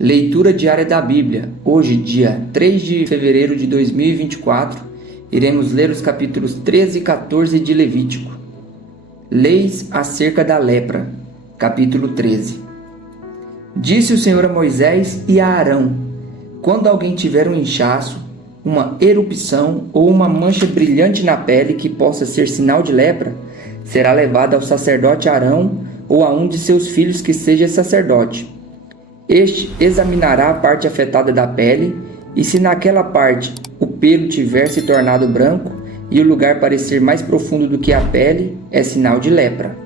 Leitura diária da Bíblia. Hoje, dia 3 de fevereiro de 2024, iremos ler os capítulos 13 e 14 de Levítico. Leis acerca da lepra. Capítulo 13. Disse o Senhor a Moisés e a Arão: quando alguém tiver um inchaço, uma erupção ou uma mancha brilhante na pele que possa ser sinal de lepra, será levado ao sacerdote Arão ou a um de seus filhos que seja sacerdote. Este examinará a parte afetada da pele, e se naquela parte o pelo tiver se tornado branco e o lugar parecer mais profundo do que a pele, é sinal de lepra.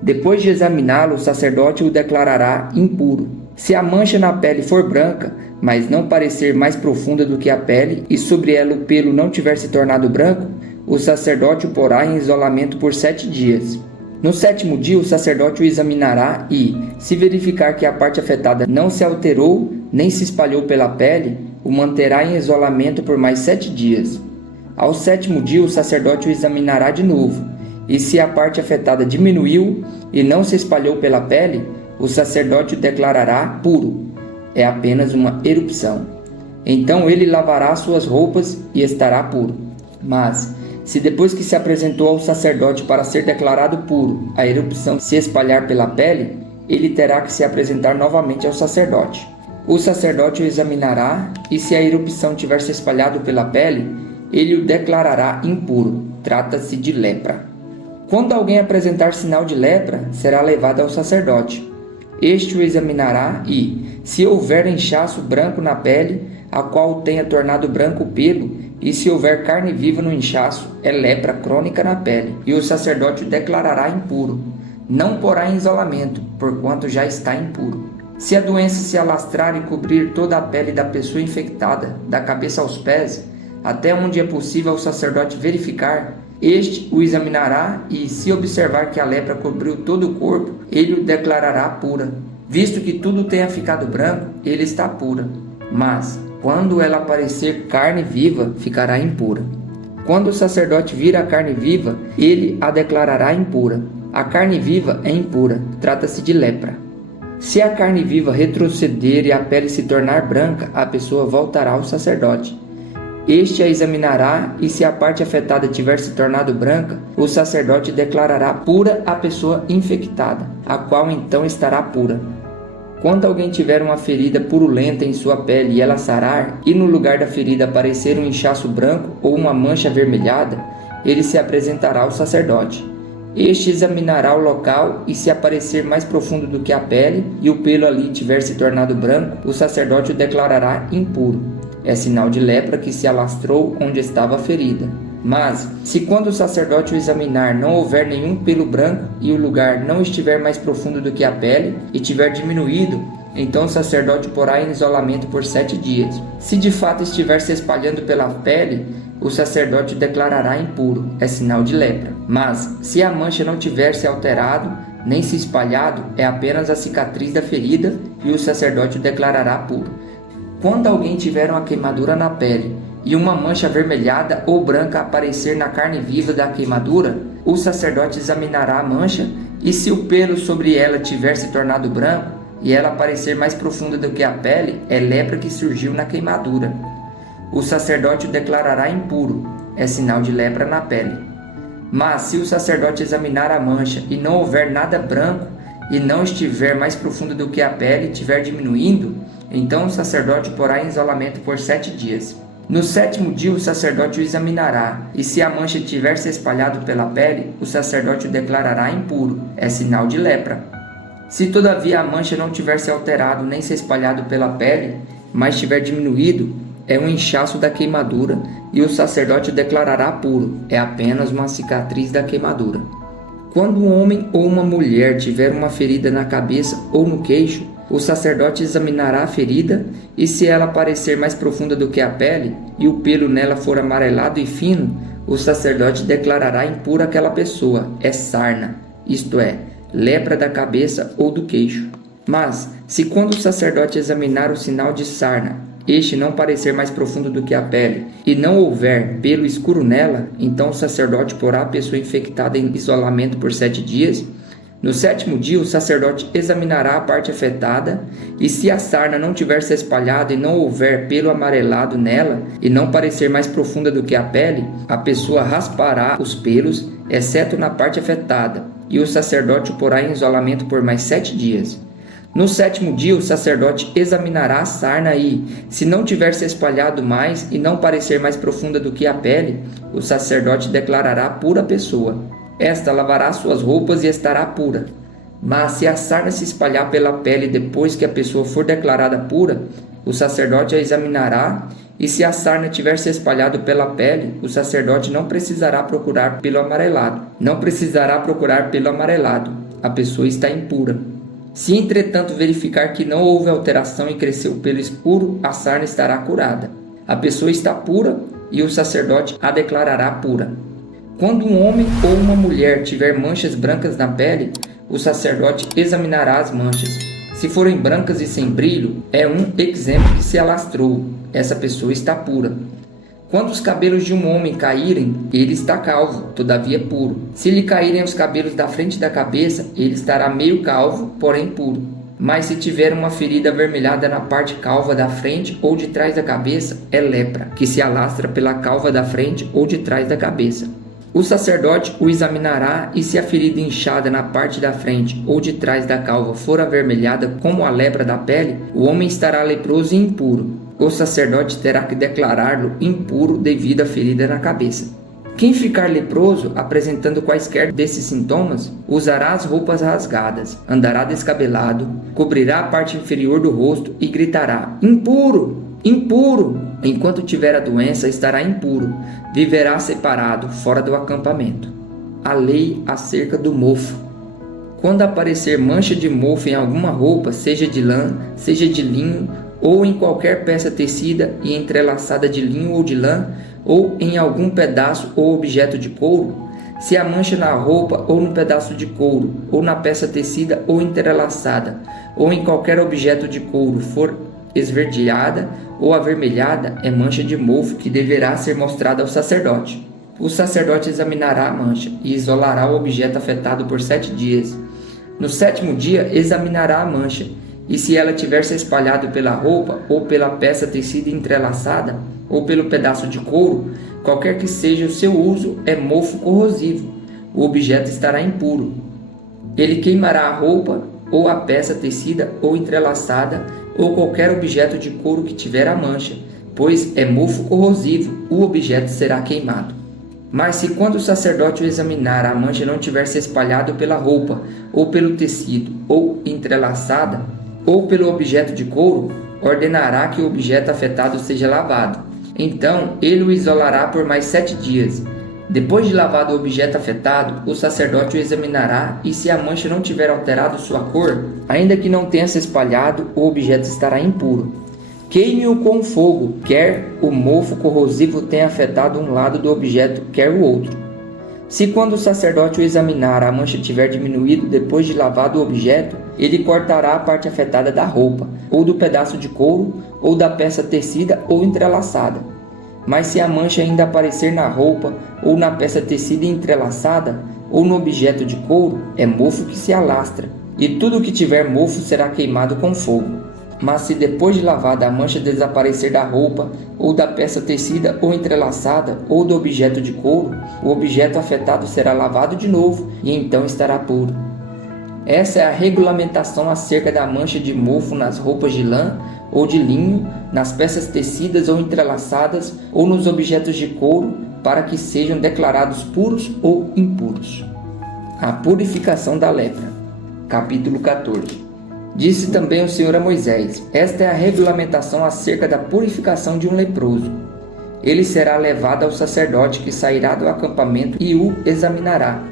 Depois de examiná-lo, o sacerdote o declarará impuro. Se a mancha na pele for branca, mas não parecer mais profunda do que a pele, e sobre ela o pelo não tiver se tornado branco, o sacerdote o porá em isolamento por 7 dias. No 7º dia, o sacerdote o examinará e, se verificar que a parte afetada não se alterou nem se espalhou pela pele, o manterá em isolamento por mais 7 dias. Ao 7º dia, o sacerdote o examinará de novo, e se a parte afetada diminuiu e não se espalhou pela pele, o sacerdote o declarará puro. É apenas uma erupção. Então ele lavará suas roupas e estará puro. Mas, se depois que se apresentou ao sacerdote para ser declarado puro, a erupção se espalhar pela pele, ele terá que se apresentar novamente ao sacerdote. O sacerdote o examinará, e se a erupção tiver se espalhado pela pele, ele o declarará impuro. Trata-se de lepra. Quando alguém apresentar sinal de lepra, será levado ao sacerdote. Este o examinará e, se houver inchaço branco na pele, a qual tenha tornado branco o pelo, e se houver carne viva no inchaço, é lepra crônica na pele, e o sacerdote o declarará impuro. Não porá em isolamento, porquanto já está impuro. Se a doença se alastrar e cobrir toda a pele da pessoa infectada, da cabeça aos pés, até onde é possível o sacerdote verificar, este o examinará e, se observar que a lepra cobriu todo o corpo, ele o declarará pura. Visto que tudo tenha ficado branco, ele está pura. Mas, quando ela aparecer carne viva, ficará impura. Quando o sacerdote vir a carne viva, ele a declarará impura. A carne viva é impura, trata-se de lepra. Se a carne viva retroceder e a pele se tornar branca, a pessoa voltará ao sacerdote. Este a examinará, e se a parte afetada tiver se tornado branca, o sacerdote declarará pura a pessoa infectada, a qual então estará pura. Quando alguém tiver uma ferida purulenta em sua pele e ela sarar, e no lugar da ferida aparecer um inchaço branco ou uma mancha avermelhada, ele se apresentará ao sacerdote. Este examinará o local, e se aparecer mais profundo do que a pele e o pelo ali tiver se tornado branco, o sacerdote o declarará impuro. É sinal de lepra que se alastrou onde estava a ferida. Mas, se quando o sacerdote o examinar não houver nenhum pelo branco e o lugar não estiver mais profundo do que a pele e tiver diminuído, então o sacerdote o porá em isolamento por 7 dias. Se de fato estiver se espalhando pela pele, o sacerdote o declarará impuro. É sinal de lepra. Mas, se a mancha não tiver se alterado, nem se espalhado, é apenas a cicatriz da ferida e o sacerdote o declarará puro. Quando alguém tiver uma queimadura na pele e uma mancha avermelhada ou branca aparecer na carne viva da queimadura, o sacerdote examinará a mancha, e se o pelo sobre ela tiver se tornado branco e ela aparecer mais profunda do que a pele, é lepra que surgiu na queimadura. O sacerdote o declarará impuro, é sinal de lepra na pele. Mas se o sacerdote examinar a mancha e não houver nada branco e não estiver mais profundo do que a pele e estiver diminuindo, então o sacerdote o porá em isolamento por 7 dias. No 7º dia o sacerdote o examinará, e se a mancha tiver se espalhado pela pele, o sacerdote o declarará impuro, é sinal de lepra. Se todavia a mancha não tiver se alterado nem se espalhado pela pele, mas tiver diminuído, é um inchaço da queimadura, e o sacerdote o declarará puro, é apenas uma cicatriz da queimadura. Quando um homem ou uma mulher tiver uma ferida na cabeça ou no queixo, o sacerdote examinará a ferida, e se ela parecer mais profunda do que a pele, e o pelo nela for amarelado e fino, o sacerdote declarará impura aquela pessoa, é sarna, isto é, lepra da cabeça ou do queixo. Mas, se quando o sacerdote examinar o sinal de sarna, este não parecer mais profundo do que a pele, e não houver pelo escuro nela, então o sacerdote porá a pessoa infectada em isolamento por 7 dias, No 7º dia, o sacerdote examinará a parte afetada, e se a sarna não tiver se espalhado e não houver pelo amarelado nela, e não parecer mais profunda do que a pele, a pessoa raspará os pelos, exceto na parte afetada, e o sacerdote o porá em isolamento por mais 7 dias. No 7º dia, o sacerdote examinará a sarna e, se não tiver se espalhado mais e não parecer mais profunda do que a pele, o sacerdote declarará pura a pessoa. Esta lavará suas roupas e estará pura. Mas se a sarna se espalhar pela pele depois que a pessoa for declarada pura, o sacerdote a examinará, e se a sarna tiver se espalhado pela pele, o sacerdote não precisará procurar pelo amarelado. A pessoa está impura. Se, entretanto, verificar que não houve alteração e cresceu pelo escuro, a sarna estará curada. A pessoa está pura e o sacerdote a declarará pura. Quando um homem ou uma mulher tiver manchas brancas na pele, o sacerdote examinará as manchas. Se forem brancas e sem brilho, é um exemplo que se alastrou. Essa pessoa está pura. Quando os cabelos de um homem caírem, ele está calvo, todavia puro. Se lhe caírem os cabelos da frente da cabeça, ele estará meio calvo, porém puro. Mas se tiver uma ferida avermelhada na parte calva da frente ou de trás da cabeça, é lepra, que se alastra pela calva da frente ou de trás da cabeça. O sacerdote o examinará, e se a ferida inchada na parte da frente ou de trás da calva for avermelhada como a lepra da pele, o homem estará leproso e impuro. O sacerdote terá que declará-lo impuro devido à ferida na cabeça. Quem ficar leproso, apresentando quaisquer desses sintomas, usará as roupas rasgadas, andará descabelado, cobrirá a parte inferior do rosto e gritará: impuro! Impuro! Enquanto tiver a doença, estará impuro, viverá separado, fora do acampamento. A lei acerca do mofo. Quando aparecer mancha de mofo em alguma roupa, seja de lã, seja de linho, ou em qualquer peça tecida e entrelaçada de linho ou de lã, ou em algum pedaço ou objeto de couro, se a mancha na roupa ou no pedaço de couro, ou na peça tecida ou entrelaçada, ou em qualquer objeto de couro for esverdeada ou avermelhada, é mancha de mofo que deverá ser mostrada ao sacerdote. O sacerdote examinará a mancha e isolará o objeto afetado por 7 dias. No 7º dia, examinará a mancha, e se ela tiver se espalhado pela roupa, ou pela peça tecida entrelaçada, ou pelo pedaço de couro, qualquer que seja o seu uso, é mofo corrosivo. O objeto estará impuro. Ele queimará a roupa, ou a peça tecida ou entrelaçada, ou qualquer objeto de couro que tiver a mancha, pois é mofo corrosivo, o objeto será queimado. Mas se quando o sacerdote o examinar a mancha não tiver se espalhado pela roupa, ou pelo tecido, ou entrelaçada, ou pelo objeto de couro, ordenará que o objeto afetado seja lavado. Então ele o isolará por mais 7 dias. Depois de lavado o objeto afetado, o sacerdote o examinará, e se a mancha não tiver alterado sua cor, ainda que não tenha se espalhado, o objeto estará impuro. Queime-o com fogo, quer o mofo corrosivo tenha afetado um lado do objeto, quer o outro. Se quando o sacerdote o examinar a mancha tiver diminuído depois de lavado o objeto, ele cortará a parte afetada da roupa, ou do pedaço de couro, ou da peça tecida ou entrelaçada. Mas se a mancha ainda aparecer na roupa, ou na peça tecida e entrelaçada, ou no objeto de couro, é mofo que se alastra, e tudo que tiver mofo será queimado com fogo. Mas se depois de lavada a mancha desaparecer da roupa, ou da peça tecida ou entrelaçada, ou do objeto de couro, o objeto afetado será lavado de novo, e então estará puro. Essa é a regulamentação acerca da mancha de mofo nas roupas de lã ou de linho, nas peças tecidas ou entrelaçadas, ou nos objetos de couro, para que sejam declarados puros ou impuros. A purificação da lepra. Capítulo 14. Disse também o Senhor a Moisés: esta é a regulamentação acerca da purificação de um leproso. Ele será levado ao sacerdote que sairá do acampamento e o examinará.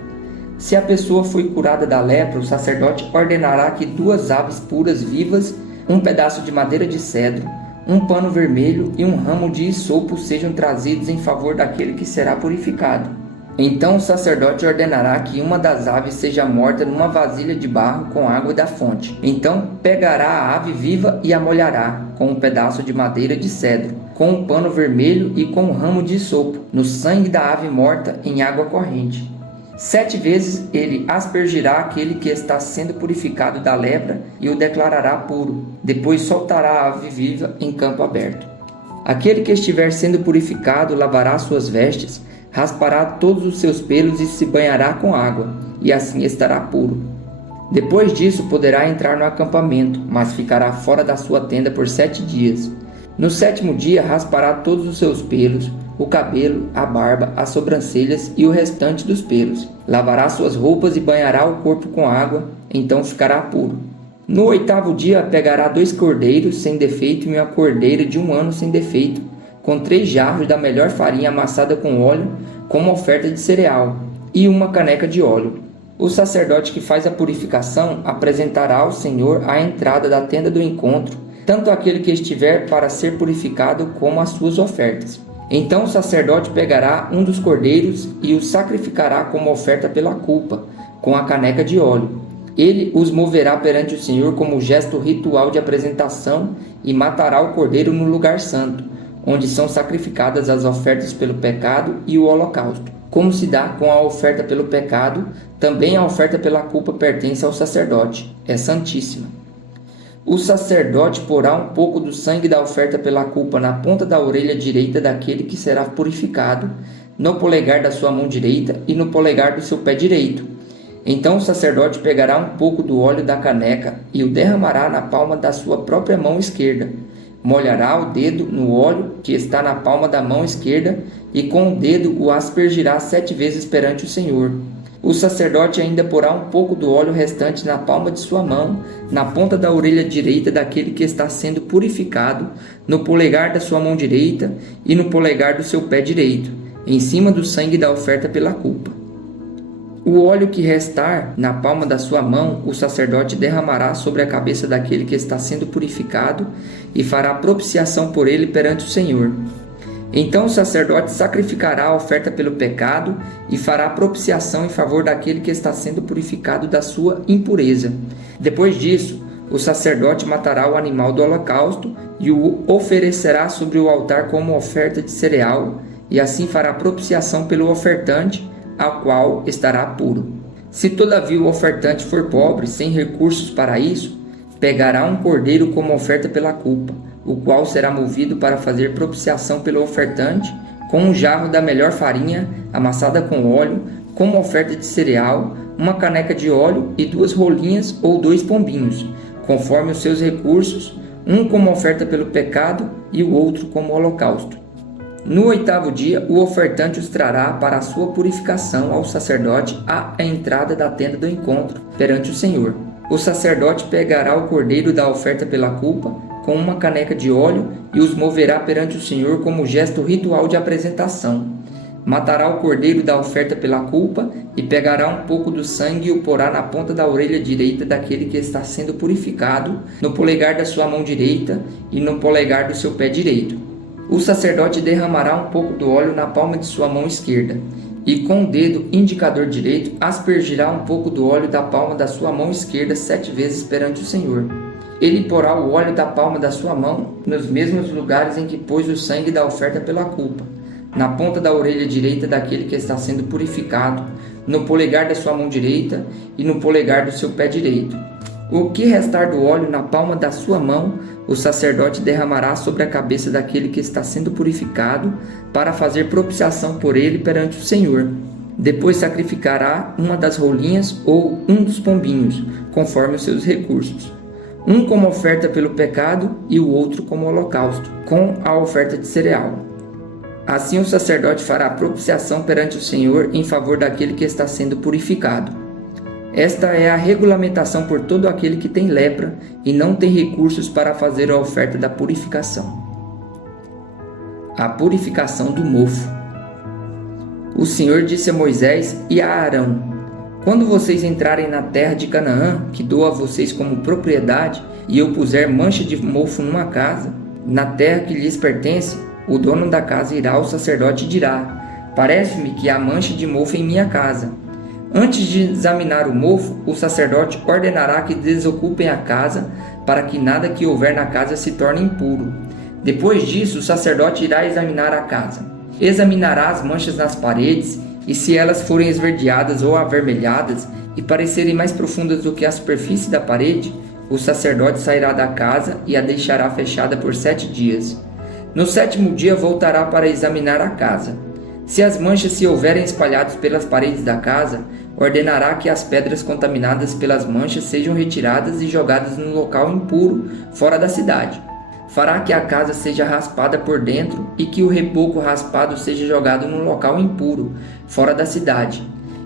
Se a pessoa foi curada da lepra, o sacerdote ordenará que 2 aves puras vivas, um pedaço de madeira de cedro, um pano vermelho e um ramo de hisopo sejam trazidos em favor daquele que será purificado. Então o sacerdote ordenará que uma das aves seja morta numa vasilha de barro com água da fonte. Então pegará a ave viva e a molhará com um pedaço de madeira de cedro, com um pano vermelho e com um ramo de hisopo, no sangue da ave morta em água corrente. 7 vezes ele aspergirá aquele que está sendo purificado da lepra e o declarará puro. Depois soltará a ave viva em campo aberto. Aquele que estiver sendo purificado lavará suas vestes, raspará todos os seus pelos e se banhará com água, e assim estará puro. Depois disso poderá entrar no acampamento, mas ficará fora da sua tenda por 7 dias. No 7º dia raspará todos os seus pelos, o cabelo, a barba, as sobrancelhas e o restante dos pelos. Lavará suas roupas e banhará o corpo com água, então ficará puro. No 8º dia pegará 2 cordeiros sem defeito e uma cordeira de 1 ano sem defeito, com 3 jarros da melhor farinha amassada com óleo, como oferta de cereal, e 1 caneca de óleo. O sacerdote que faz a purificação apresentará ao Senhor à entrada da tenda do encontro, tanto aquele que estiver para ser purificado como as suas ofertas. Então o sacerdote pegará um dos cordeiros e o sacrificará como oferta pela culpa, com a caneca de óleo. Ele os moverá perante o Senhor como gesto ritual de apresentação e matará o cordeiro no lugar santo, onde são sacrificadas as ofertas pelo pecado e o holocausto. Como se dá com a oferta pelo pecado, também a oferta pela culpa pertence ao sacerdote, é santíssima. O sacerdote porá um pouco do sangue da oferta pela culpa na ponta da orelha direita daquele que será purificado, no polegar da sua mão direita e no polegar do seu pé direito. Então o sacerdote pegará um pouco do óleo da caneca e o derramará na palma da sua própria mão esquerda. Molhará o dedo no óleo que está na palma da mão esquerda e com o dedo o aspergirá 7 vezes perante o Senhor. O sacerdote ainda porá um pouco do óleo restante na palma de sua mão, na ponta da orelha direita daquele que está sendo purificado, no polegar da sua mão direita e no polegar do seu pé direito, em cima do sangue da oferta pela culpa. O óleo que restar na palma da sua mão, o sacerdote derramará sobre a cabeça daquele que está sendo purificado e fará propiciação por ele perante o Senhor. Então o sacerdote sacrificará a oferta pelo pecado e fará propiciação em favor daquele que está sendo purificado da sua impureza. Depois disso, o sacerdote matará o animal do holocausto e o oferecerá sobre o altar como oferta de cereal, e assim fará propiciação pelo ofertante, ao qual estará puro. Se todavia o ofertante for pobre, sem recursos para isso, pegará um cordeiro como oferta pela culpa, o qual será movido para fazer propiciação pelo ofertante, com um jarro da melhor farinha, amassada com óleo, como oferta de cereal, 1 caneca de óleo e 2 rolinhas ou 2 pombinhos, conforme os seus recursos, um como oferta pelo pecado e o outro como holocausto. No 8º dia, o ofertante os trará para a sua purificação ao sacerdote à entrada da tenda do encontro, perante o Senhor. O sacerdote pegará o cordeiro da oferta pela culpa, com 1 caneca de óleo, e os moverá perante o Senhor como gesto ritual de apresentação. Matará o cordeiro da oferta pela culpa, e pegará um pouco do sangue e o porá na ponta da orelha direita daquele que está sendo purificado, no polegar da sua mão direita e no polegar do seu pé direito. O sacerdote derramará um pouco do óleo na palma de sua mão esquerda, e com o dedo indicador direito aspergirá um pouco do óleo da palma da sua mão esquerda 7 vezes perante o Senhor. Ele porá o óleo da palma da sua mão nos mesmos lugares em que pôs o sangue da oferta pela culpa, na ponta da orelha direita daquele que está sendo purificado, no polegar da sua mão direita e no polegar do seu pé direito. O que restar do óleo na palma da sua mão, o sacerdote derramará sobre a cabeça daquele que está sendo purificado, para fazer propiciação por ele perante o Senhor. Depois sacrificará 1 das rolinhas ou 1 dos pombinhos, conforme os seus recursos. Um como oferta pelo pecado e o outro como holocausto, com a oferta de cereal. Assim o sacerdote fará propiciação perante o Senhor em favor daquele que está sendo purificado. Esta é a regulamentação por todo aquele que tem lepra e não tem recursos para fazer a oferta da purificação. A purificação do mofo. O Senhor disse a Moisés e a Arão: quando vocês entrarem na terra de Canaã, que dou a vocês como propriedade, e eu puser mancha de mofo numa casa, na terra que lhes pertence, o dono da casa irá ao sacerdote e dirá: parece-me que há mancha de mofo em minha casa. Antes de examinar o mofo, o sacerdote ordenará que desocupem a casa, para que nada que houver na casa se torne impuro. Depois disso, o sacerdote irá examinar a casa. Examinará as manchas nas paredes E se elas forem esverdeadas ou avermelhadas e parecerem mais profundas do que a superfície da parede, o sacerdote sairá da casa e a deixará fechada por 7 dias. No 7º dia voltará para examinar a casa. Se as manchas se houverem espalhadas pelas paredes da casa, ordenará que as pedras contaminadas pelas manchas sejam retiradas e jogadas no local impuro, fora da cidade. Fará que a casa seja raspada por dentro e que o reboco raspado seja jogado num local impuro, fora da cidade.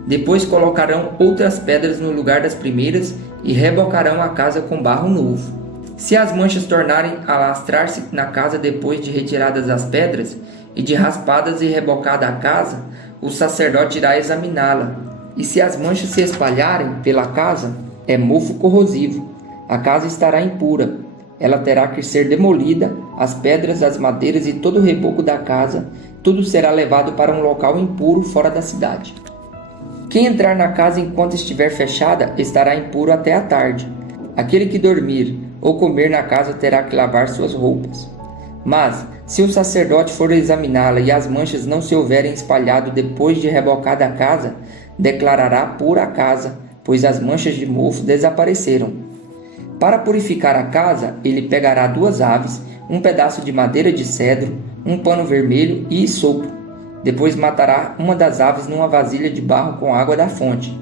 Depois colocarão outras pedras no lugar das primeiras e rebocarão a casa com barro novo. Se as manchas tornarem a alastrar-se na casa depois de retiradas as pedras e de raspadas e rebocada a casa, o sacerdote irá examiná-la. E se as manchas se espalharem pela casa, é mofo corrosivo. A casa estará impura. Ela terá que ser demolida, as pedras, as madeiras e todo o reboco da casa, tudo será levado para um local impuro fora da cidade. Quem entrar na casa enquanto estiver fechada estará impuro até a tarde. Aquele que dormir ou comer na casa terá que lavar suas roupas. Mas, se o sacerdote for examiná-la e as manchas não se houverem espalhado depois de rebocada a casa, declarará pura a casa, pois as manchas de mofo desapareceram. Para purificar a casa, ele pegará 2 aves, um pedaço de madeira de cedro, um pano vermelho e isopo. Depois matará uma das aves numa vasilha de barro com água da fonte.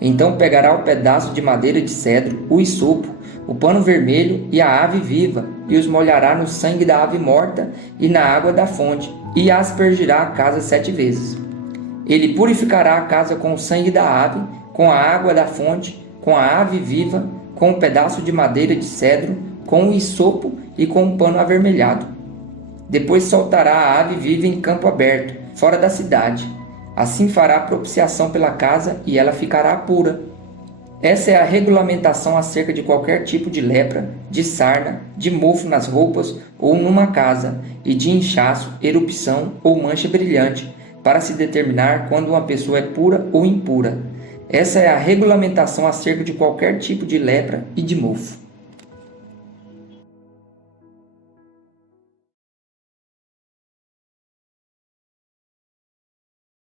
Então pegará o pedaço de madeira de cedro, o isopo, o pano vermelho e a ave viva, e os molhará no sangue da ave morta e na água da fonte, e aspergirá a casa 7 vezes. Ele purificará a casa com o sangue da ave, com a água da fonte, com a ave viva, com um pedaço de madeira de cedro, com o isopo e com um pano avermelhado. Depois soltará a ave viva em campo aberto, fora da cidade. Assim fará propiciação pela casa e ela ficará pura. Essa é a regulamentação acerca de qualquer tipo de lepra, de sarna, de mofo nas roupas ou numa casa, e de inchaço, erupção ou mancha brilhante, para se determinar quando uma pessoa é pura ou impura. Essa é a regulamentação acerca de qualquer tipo de lepra e de mofo.